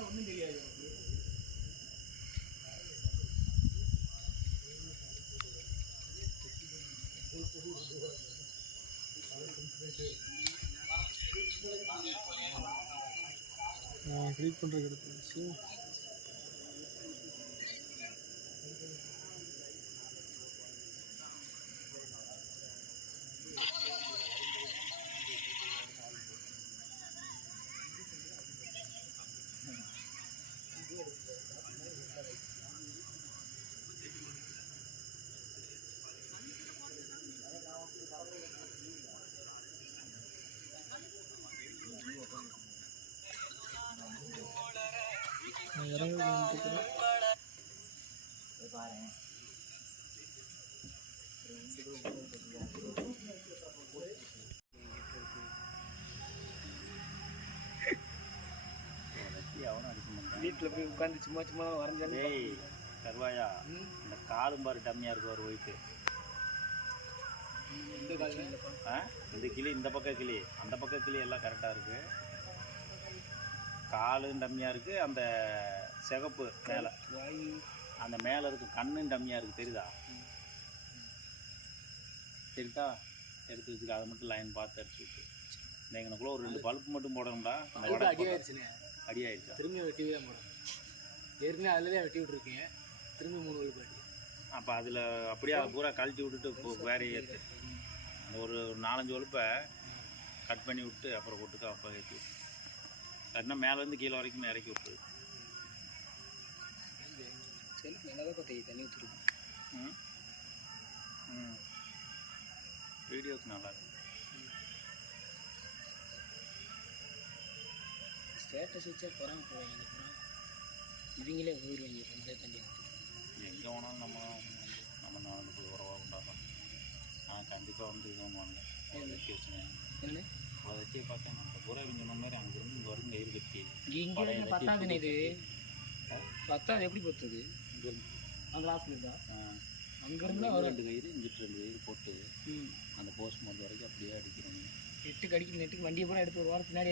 அதெல்லாம் ஒன்றும் தெரியாது எனக்கு ட்ரீட் பண்ணுறதுக்கு எடுத்துருச்சு வீட்டில் போய் உட்காந்து சும்மா சும்மா வரைஞ்சாலே டேய் கருவாயா இந்த காலும் பாரு டம்மியாக இருக்கு ஒரு ஒயிட்டு இந்த காலையில் ஆ இந்த கிளி இந்த பக்கம் கிளி அந்த பக்கம் கிளி எல்லாம் கரெக்டாக இருக்கு காலும் டம்மியாக இருக்கு அந்த சிகப்பு மேலே. அந்த மேலே இருக்கு கண்ணும் டம்மியாக இருக்கு தெரியுதா? தெரியுதா? எடுத்து வச்சுக்க அதை மட்டும் லைன் பார்த்து அடிச்சு விட்டு. இந்த எங்கனக்குள்ள ஒரு ரெண்டு பல்ப் மட்டும் போடணும்டா. அந்த அதுக்கு வடக்கு அடி பக்கம். ஆயிடுச்சுண்ணே அடி ஆயிடுச்சா? திரும்பி வெட்டி தான் போடணும். ஏற்கனவே அதில் தான் வெட்டி விட்ருக்கீங்க திரும்பி மூணு வழி பாட்டி அப்போ அதில் அப்படியே பூரா கழட்டி விட்டுட்டு வேற ஏற்று ஒரு நாலஞ்சு ஒழுப்பை கட் பண்ணி விட்டு அப்புறம் போட்டுக்க அப்போ ஏற்றி கட்டினா மேலேருந்து கீழே வரைக்கும் இறக்கி விட்டுரு. சரி நல்லா பார்த்து தண்ணி ஊற்றிருக்கோம் ம். ம். வீடியோக்கு நல்லா இருக்கு. ஸ்டேட்டஸ் வச்சா போகிறாங்க போவாங்க இவங்களே ஊருவாங்க ரெண்டே தண்ணி எங்கே வேணாலும் நம்ம நம்ம நாலு போய் உறவாக உண்டாகும் நான் கண்டிப்பாக வந்து இது பண்ணுவாங்க. வச்சு வச்சுனேன் வச்சு பார்த்தேன். நம்ம பூரா இவங்க சொன்ன மாதிரி அங்கேருந்து இங்கே கட்டி இங்கே இருந்து பத்தாதுண்ணே இது? பத்தாது எப்படி பத்துது அந்த தான் ஆ, அங்கேருந்து வரும் ரெண்டு கயிறு இங்கிட்டு ரெண்டு கயிறு போட்டு அந்த போஸ்ட் மருந்து வரைக்கும் அப்படியே அடிக்கிறேன். நெட்டுக்கு அடிக்கிற நெட்டுக்கு வண்டியை பூரா எடுத்து ஒரு வாரம் பின்னாடி